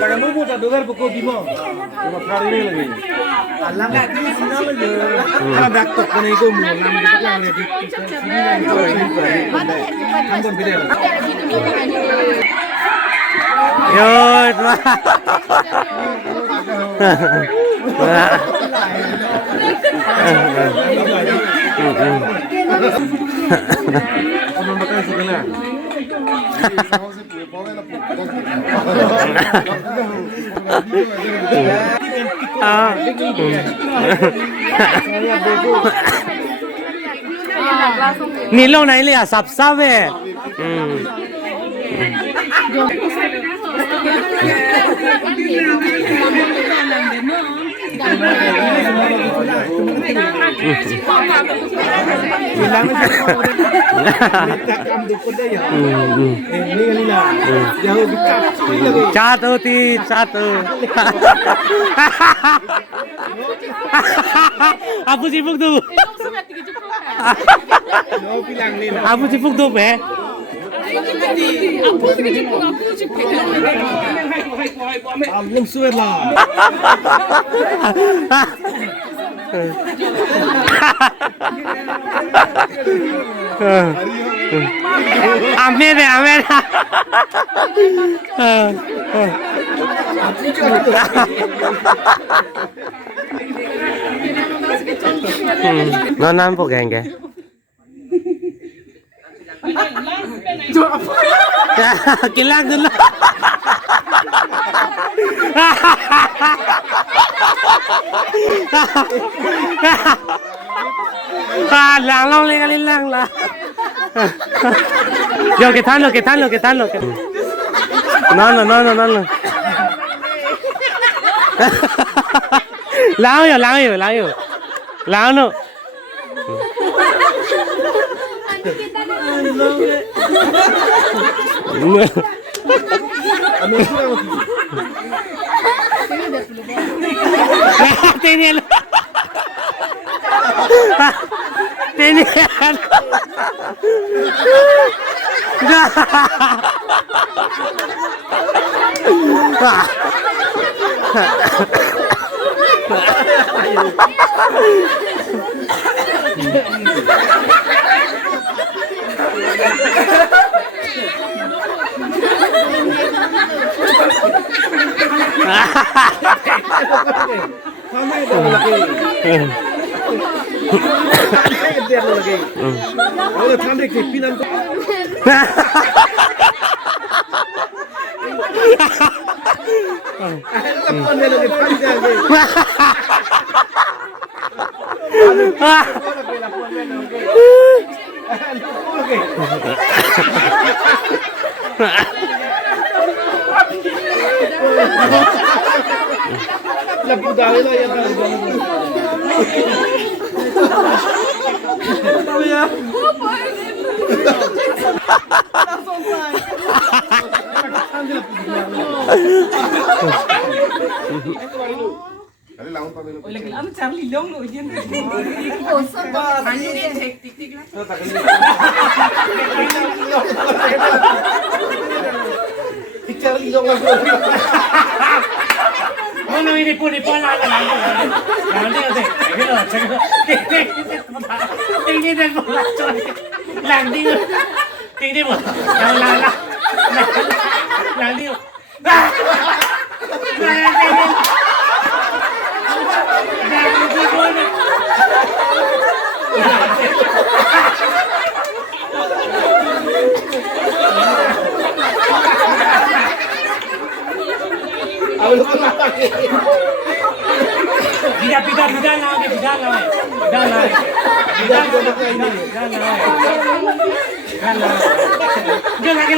Tanganmu mudah dengar pukul di mana? Cuma hari ini lagi. Allah nggak di sini lagi. Kalau daktok kena itu mulam kita kan lihat di sini yang itu ini. Ampun beda. Yo, Kamu makan segala. Nilo na ili asap sabe. Chat hoti chat. Apu sibuk tu. Apu sibuk tu be. Belum sudah lah. Amin deh, amin. Nonan po genge. Kilang dulu. Lang long le kali lang lah. Yo que tan lo. No. Lao yo. Lao no. Tenía Charlie Long lo yan. Charlie Long lang. Ano ini pun di pala lang. Nanti ate. Tingin din mo lang. Lang din. Tingin mo. Lang. Lang din. Bida lang. Tidak pakai ini. Galah. Dia lagi.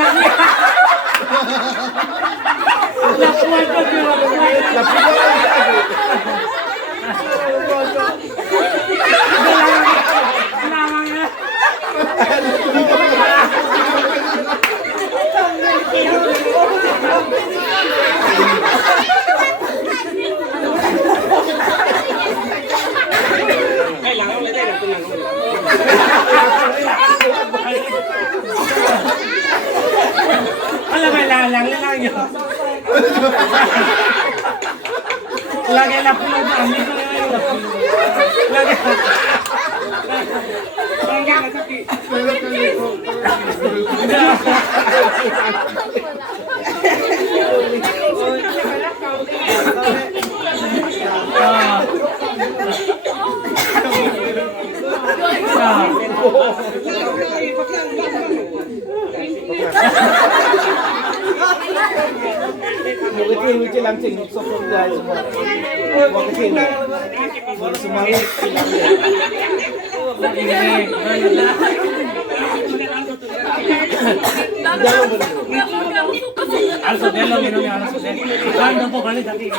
Nak kuat tu dia kuat. Tapi aku. Namanya. Alam mo lang yun. Lagi na po lang kami. Lagi. Mau kecil langsung sokong dia semua. Mau kecil. Mau semua Also delo que no me alzo de. Cuando poco le da aquí.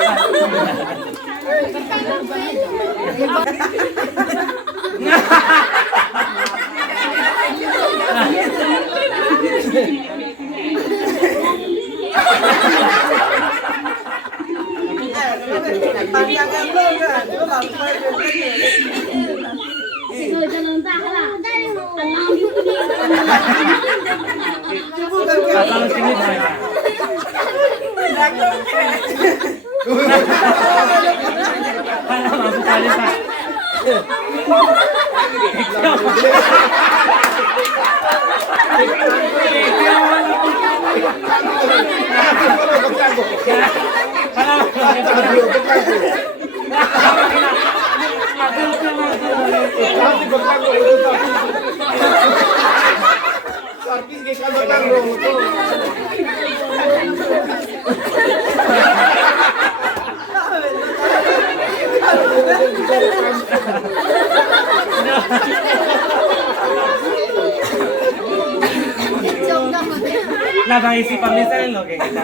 Rồi cho lớn ta là ăn ngon như cái gì. Kalau sini saya. Kalau aku kali tak. La participación es lo que está.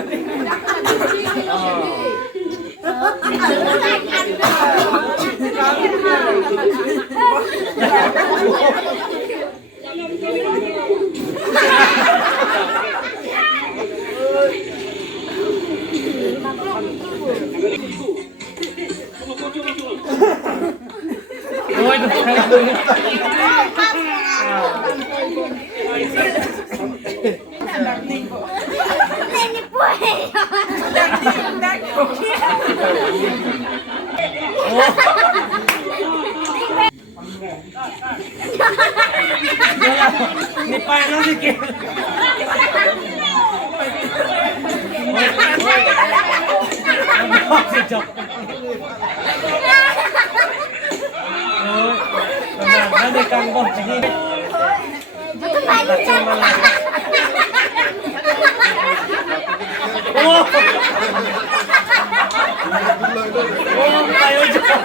Ni para no sé qué. Nanti kangkong sini. Oh, kayo dyan.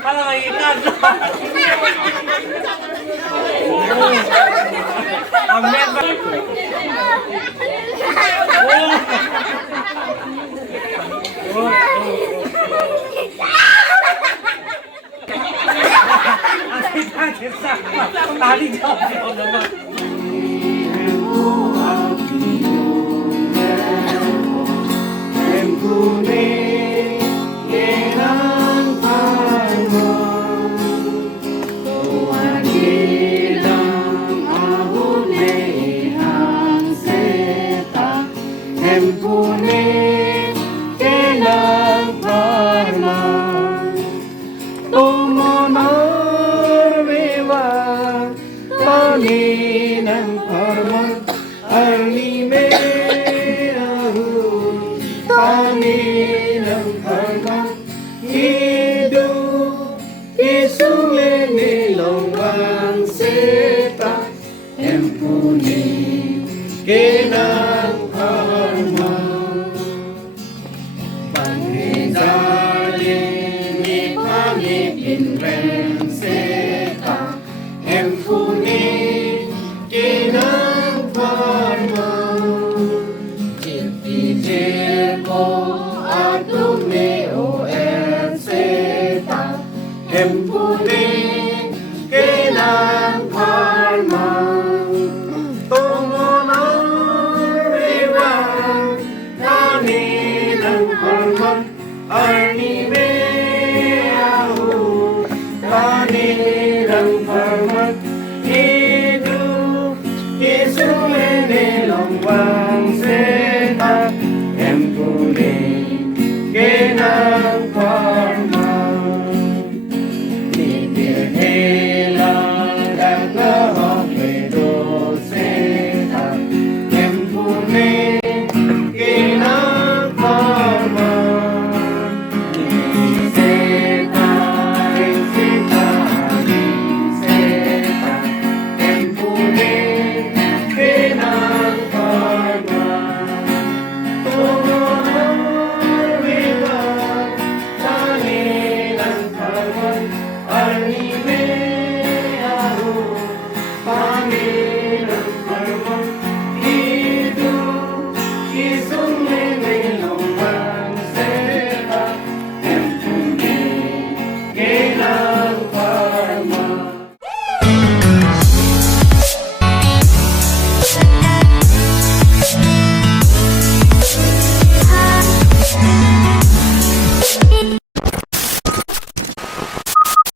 Parang may ikan. Amen. Tadi jawab naman. cái nàng phai màu tung nó đi qua ta ni nàng phai màu ai ni mê ta ni nàng phai